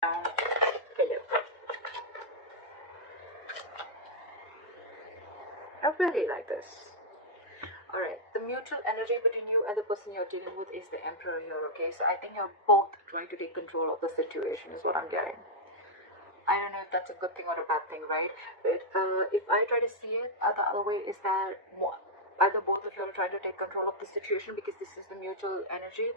Hello. I really like this. Alright, the mutual energy between you and the person you're dealing with is the Emperor here, okay? So I think you're both trying to take control of the situation, is what I'm getting. I don't know if that's a good thing or a bad thing, right? But if I try to see it, the other way is that either both of you are trying to take control of the situation because this is the mutual energy,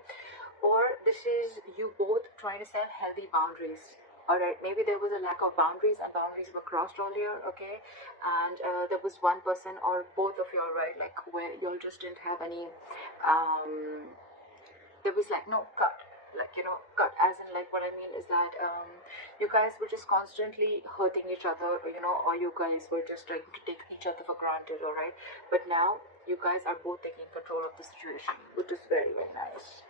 or this is you both trying to set healthy boundaries. Alright, maybe there was a lack of boundaries and boundaries were crossed earlier, okay? And there was one person or both of you, right, like where you all just didn't have any, there was like no cut, like, you know, cut as in, like, what I mean is that you guys were just constantly hurting each other, you know, or you guys were just trying to take each other for granted, alright? But now you guys are both taking control of the situation, which is very, very nice.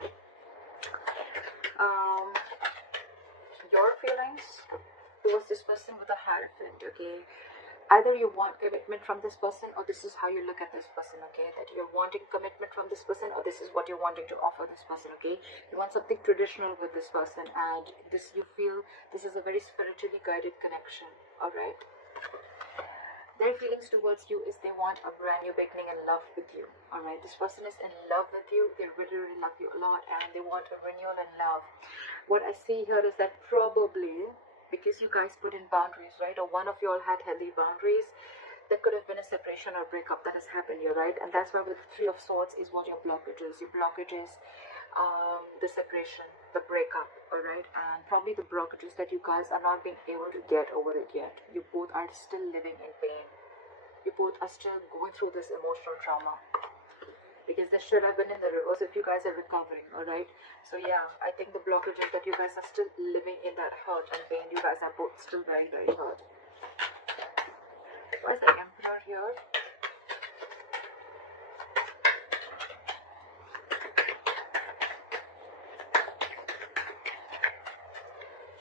Your feelings towards this person with a Hierophant, okay? Either you want commitment from this person, or this is how you look at this person, okay? That you're wanting commitment from this person, or this is what you're wanting to offer this person, okay? You want something traditional with this person, and this, you feel this is a very spiritually guided connection, alright? Their feelings towards you is they want a brand new beginning and love with you, alright? This person is in love with you. They really, really love you a lot, and they want a renewal and love. What I see here is that probably because you guys put in boundaries, right, or one of you all had healthy boundaries, there could have been a separation or breakup that has happened here, right? And that's why with Three of Swords is what your blockage is. Your blockage is the separation, the breakup, alright? And probably the blockages that you guys are not being able to get over it yet. You both are still living in pain. You both are still going through this emotional trauma. Because this should have been in the reverse if you guys are recovering, alright? So yeah, I think the blockage is that you guys are still living in that hurt and pain. You guys are both still very, very hurt. Where's the Emperor here?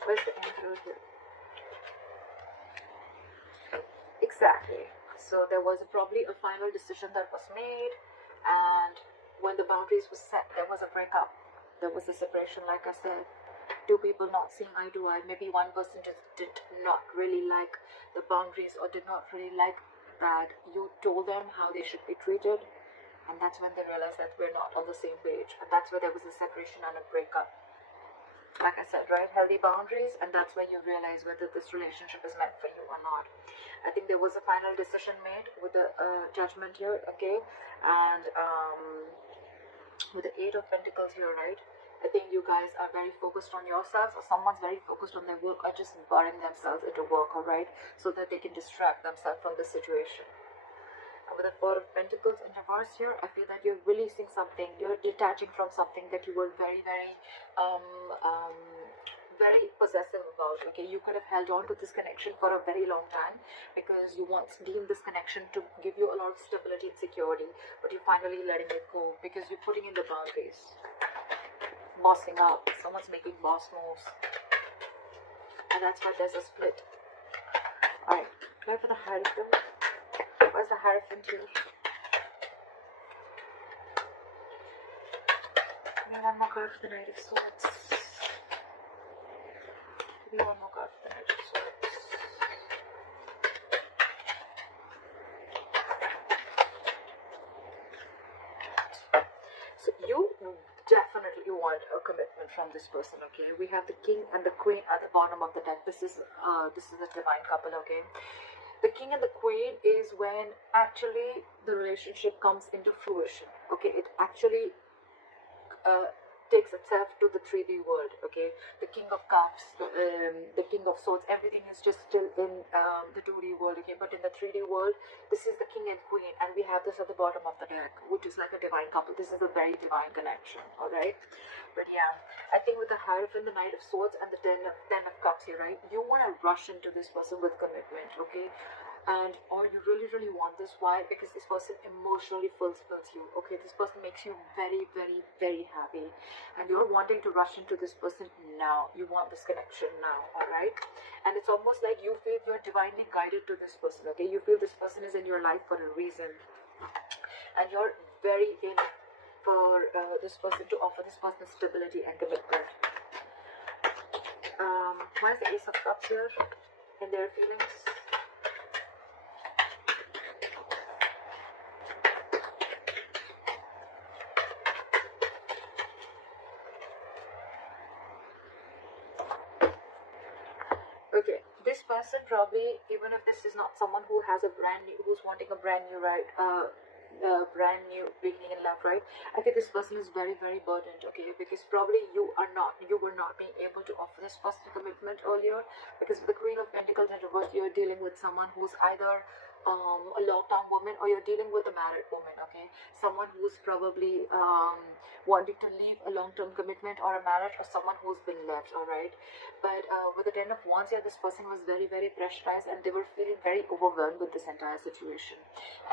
Where's the Emperor here? Exactly. So there was probably a final decision that was made, and when the boundaries were set, there was a breakup. There was a separation, like I said. Two people not seeing eye to eye. Maybe one person just did not really like the boundaries, or did not really like that you told them how they should be treated, and that's when they realized that we're not on the same page, and that's where there was a separation and a breakup. Like I said, right, healthy boundaries, and that's when you realize whether this relationship is meant for you or not. I think there was a final decision made with the judgment here, okay, and with the Eight of Pentacles here, right? I think you guys are very focused on yourselves, or someone's very focused on their work, or just burying themselves into work, alright, so that they can distract themselves from the situation. And with the Four of Pentacles in reverse here, I feel that you're releasing something, you're detaching from something that you were very, very, very possessive about, okay? You could have held on to this connection for a very long time because you once deemed this connection to give you a lot of stability and security, but you're finally letting it go because you're putting in the boundaries. Bossing up, someone's making boss moves, and that's why there's a split. Alright, try for the Hierophant. Where's the Hierophant here? Give me one more card for the Knight of Swords. Give me one more card for the Knight of Swords. So you definitely want a commitment from this person, okay? We have the King and the Queen at the bottom of the deck. This is a divine couple, okay? The King and the Queen is when actually the relationship comes into fruition, okay? It actually takes itself to the 3D world, okay? The King of Cups, the King of Swords, everything is just still in the 2D world, okay? But in the 3D world, this is the King and Queen, and we have this at the bottom of the deck, which is like a divine couple. This is a very divine connection, alright? But yeah, I think with the Hierophant, the Knight of Swords, and the Ten of Cups here, right? You want to rush into this person with commitment, okay? And or you really, really want this. Why? Because this person emotionally fulfills you, okay? This person makes you very, very, very happy, and you're wanting to rush into this person now. You want this connection now, alright? And it's almost like you feel you're divinely guided to this person, okay? You feel this person is in your life for a reason, and you're very in for this person, to offer this person stability and commitment. Why is the Ace of Cups here in their feelings? Okay, this person probably, even if this is not someone who has a brand new, who's wanting a brand new, right, brand new beginning in love, right? I think this person is very, very burdened, okay, because probably you were not being able to offer this person commitment earlier, because with the Queen of Pentacles in reverse, you're dealing with someone who's either a lockdown woman, or you're dealing with a married woman, okay, someone who's probably wanting to leave a long-term commitment or a marriage, or someone who's been left, all right. But with the Ten of Wands here, this person was very, very pressurized, and they were feeling very overwhelmed with this entire situation.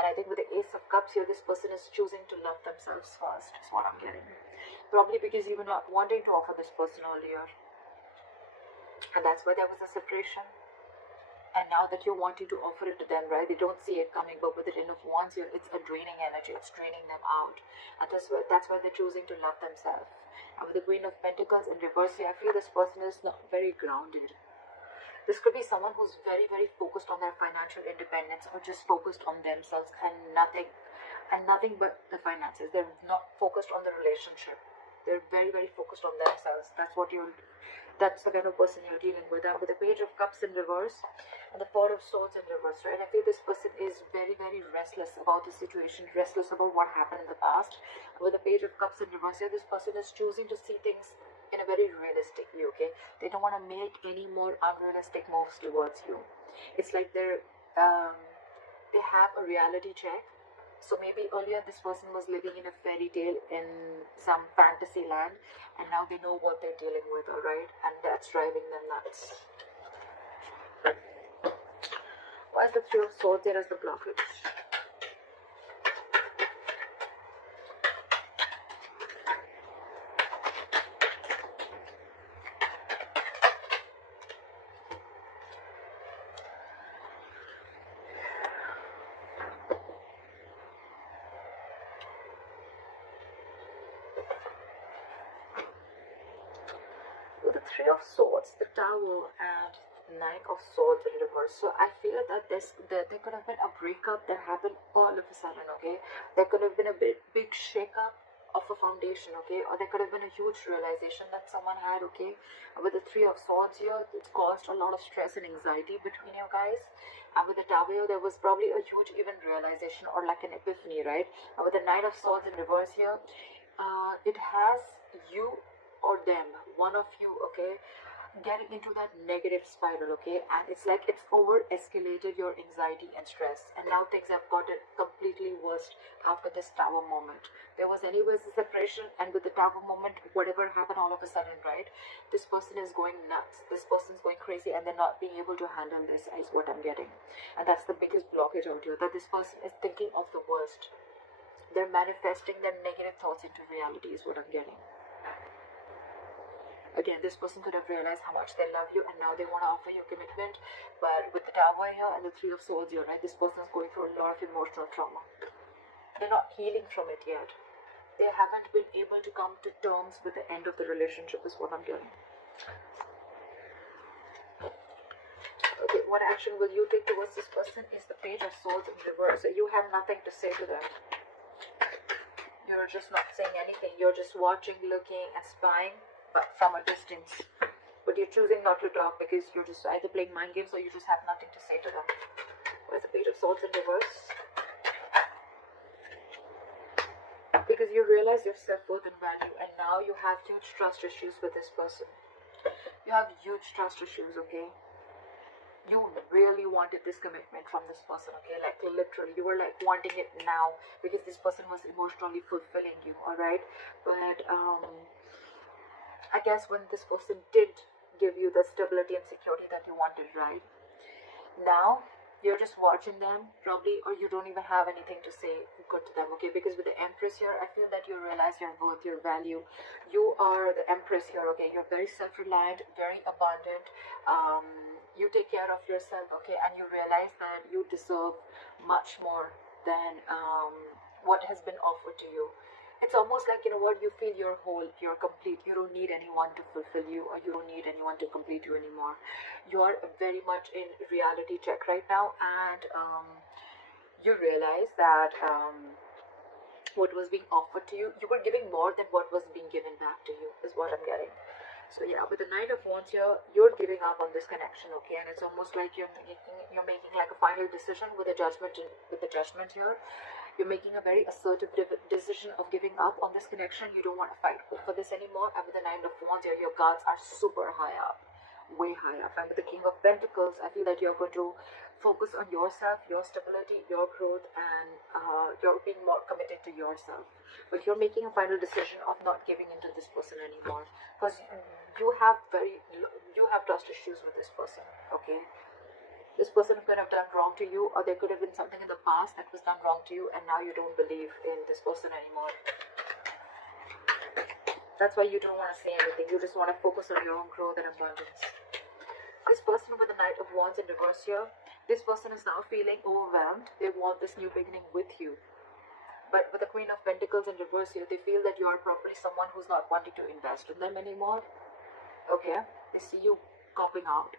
And I think with the Ace of Cups here, this person is choosing to love themselves first, is what I'm getting. Probably because you were not wanting to offer this person earlier, and that's why there was a separation. And now that you're wanting to offer it to them, right, they don't see it coming. But with the Ten of Wands here, it's a draining energy, it's draining them out, and that's why they're choosing to love themselves. And with the Queen of Pentacles in reverse here, I feel this person is not very grounded. This could be someone who's very, very focused on their financial independence, or just focused on themselves and nothing but the finances. They're not focused on the relationship. They're very, very focused on themselves. That's the kind of person you're dealing with. And with the Page of Cups in reverse and the Four of Swords in reverse, right, I feel this person is very, very restless about the situation, restless about what happened in the past. And with the Page of Cups in reverse here, this person is choosing to see things in a very realistic view, okay? They don't want to make any more unrealistic moves towards you. It's like they have a reality check. So maybe earlier this person was living in a fairy tale in some fantasy land, and now they know what they're dealing with, alright? And that's driving them nuts. Why is the Three of Swords there as the blockage? Three of Swords, the Tower, and Knight of Swords in reverse. So I feel that there could have been a breakup that happened all of a sudden, okay? There could have been a big shake-up of a foundation, okay? Or there could have been a huge realization that someone had, okay? With the Three of Swords here, it's caused a lot of stress and anxiety between you guys. And with the Tower here, there was probably a huge even realization, or like an epiphany, right? And with the Knight of Swords in reverse here, it has you or them, one of you, okay, getting into that negative spiral, okay, and it's like it's over escalated your anxiety and stress, and now things have gotten completely worse after this Tower moment. There was anyways a separation, and with the Tower moment, whatever happened all of a sudden, right, this person is going nuts, this person's going crazy, and they're not being able to handle this, is what I'm getting. And that's the biggest blockage out here, that this person is thinking of the worst. They're manifesting their negative thoughts into reality, is what I'm getting. Again, this person could have realized how much they love you, and now they want to offer you commitment. But with the Tower here and the Three of Swords here, right, this person is going through a lot of emotional trauma. They're not healing from it yet. They haven't been able to come to terms with the end of the relationship, is what I'm getting. Okay, what action will you take towards this person is the Page of Swords in reverse. So you have nothing to say to them. You're just not saying anything. You're just watching, looking, and spying, but from a distance. But you're choosing not to talk because you're just either playing mind games or you just have nothing to say to them. Where's the Page of Swords in reverse? Because you realize your self-worth and value, and now you have huge trust issues with this person. You have huge trust issues, okay? You really wanted this commitment from this person, okay? Like literally, you were like wanting it now because this person was emotionally fulfilling you, alright? But I guess when this person did give you the stability and security that you wanted, right? Now, you're just watching them, probably, or you don't even have anything to say good to them, okay? Because with the Empress here, I feel that you realize your worth, your value. You are the Empress here, okay? You're very self-reliant, very abundant. You take care of yourself, okay? And you realize that you deserve much more than what has been offered to you. It's almost like, you know what, you feel you're whole, you're complete, you don't need anyone to fulfill you, or you don't need anyone to complete you anymore. You're very much in reality check right now, and you realize that what was being offered to you, you were giving more than what was being given back to you, is what I'm getting. So yeah, with the Knight of Wands here, you're giving up on this connection, okay? And it's almost like you're making like a final decision with a judgment with the Judgment here. You're making a very assertive decision of giving up on this connection. You don't want to fight for this anymore. And with the Nine of Wands here, your guards are super high up, way high up. And with the King of Pentacles, I feel that you're going to focus on yourself, your stability, your growth, and you're being more committed to yourself. But you're making a final decision of not giving into this person anymore, because you have trust issues with this person, okay? This person could have done wrong to you, or there could have been something in the past that was done wrong to you, and now you don't believe in this person anymore. That's why you don't want to say anything. You just want to focus on your own growth and abundance. This person with the Knight of Wands in reverse here, this person is now feeling overwhelmed. They want this new beginning with you. But with the Queen of Pentacles in reverse here, they feel that you are probably someone who's not wanting to invest in them anymore. Okay? They see you copping out.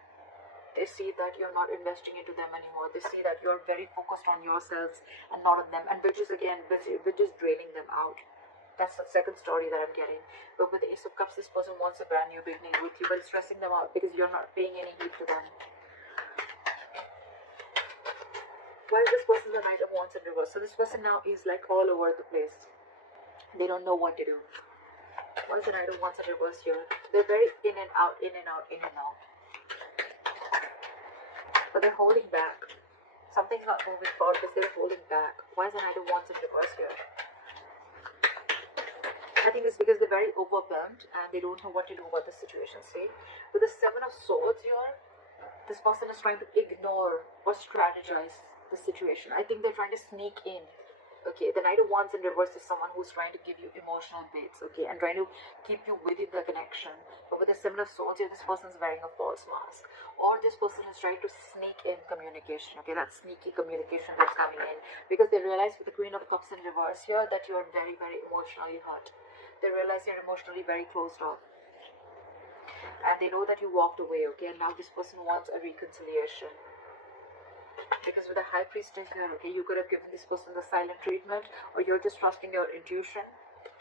They see that you're not investing into them anymore. They see that you're very focused on yourselves and not on them. And which is draining them out. That's the second story that I'm getting. But with the Ace of Cups, this person wants a brand new beginning with you, but it's stressing them out because you're not paying any heed to them. Why is this person the Knight of Wands in reverse? So this person now is like all over the place. They don't know what to do. Why is the Knight of Wands in reverse here? They're very in and out, in and out, in and out. But they're holding back. Something's not moving forward because they're holding back. Why is the Knight of Wands in reverse here? I think it's because they're very overwhelmed and they don't know what to do about the situation. See? With the Seven of Swords here, this person is trying to ignore or strategize the situation. I think they're trying to sneak in. Okay, the Knight of Wands in reverse is someone who's trying to give you emotional baits, okay, and trying to keep you within the connection. But with the Seven of Swords here, this person's wearing a false mask. Or this person is trying to sneak in communication, okay, that sneaky communication that's coming in. Because they realize with the Queen of Cups in reverse here that you are very, very emotionally hurt. They realize you're emotionally very closed off. And they know that you walked away, okay, and now this person wants a reconciliation. Because with the High Priestess here, okay, you could have given this person the silent treatment, or you're just trusting your intuition.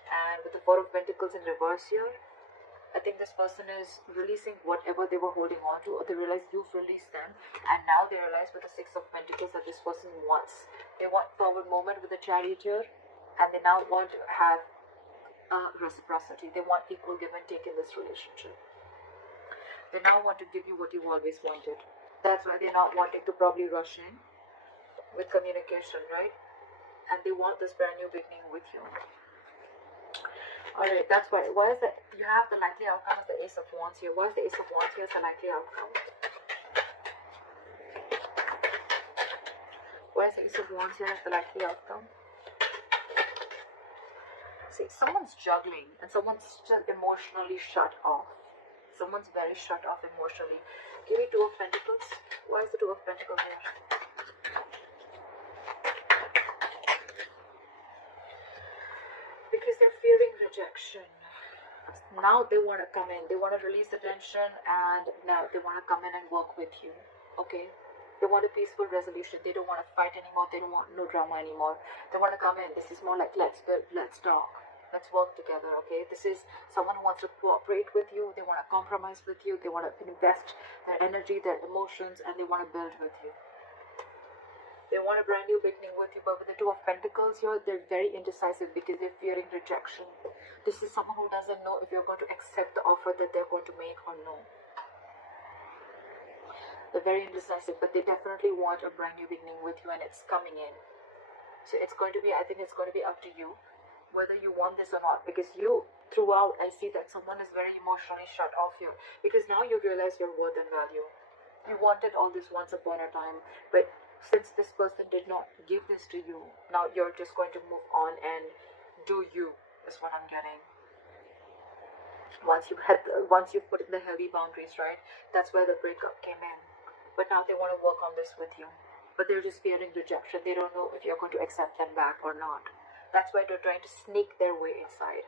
And with the Four of Pentacles in reverse here, I think this person is releasing whatever they were holding on to, or they realize you've released them, and now they realize with the Six of Pentacles that this person wants. They want forward movement with the Chariot here, and they now want to have reciprocity. They want equal give and take in this relationship. They now want to give you what you've always wanted. That's why they're not wanting to probably rush in with communication, right? And they want this brand new beginning with you. Alright, that's why. Why is that? You have the likely outcome as the Ace of Wands here. Why is the Ace of Wands here as the likely outcome? Why is the Ace of Wands here as the likely outcome? See, someone's juggling and someone's still emotionally shut off. Someone's very shut off emotionally. Give me Two of Pentacles. Why is the Two of Pentacles here? Because they're fearing rejection. Now they want to come in. They want to release the tension, and now they want to come in and work with you. Okay? They want a peaceful resolution. They don't want to fight anymore. They don't want no drama anymore. They want to come in. This is more like let's build, let's talk. Let's work together, okay? This is someone who wants to cooperate with you. They want to compromise with you. They want to invest their energy, their emotions, and they want to build with you. They want a brand new beginning with you. But with the Two of Pentacles here, they're very indecisive because they're fearing rejection. This is someone who doesn't know if you're going to accept the offer that they're going to make or no. They're very indecisive, but they definitely want a brand new beginning with you, and it's coming in. So it's going to be, I think it's going to be up to you whether you want this or not, because you throughout I see that someone is very emotionally shut off here, because now you realize your worth and value. You wanted all this once upon a time, but since this person did not give this to you, now you're just going to move on and do you, is what I'm getting. Once you've put in the healthy boundaries, right, that's where the breakup came in. But now they want to work on this with you, but they're just fearing rejection. They don't know if you're going to accept them back or not. That's why they're trying to sneak their way inside.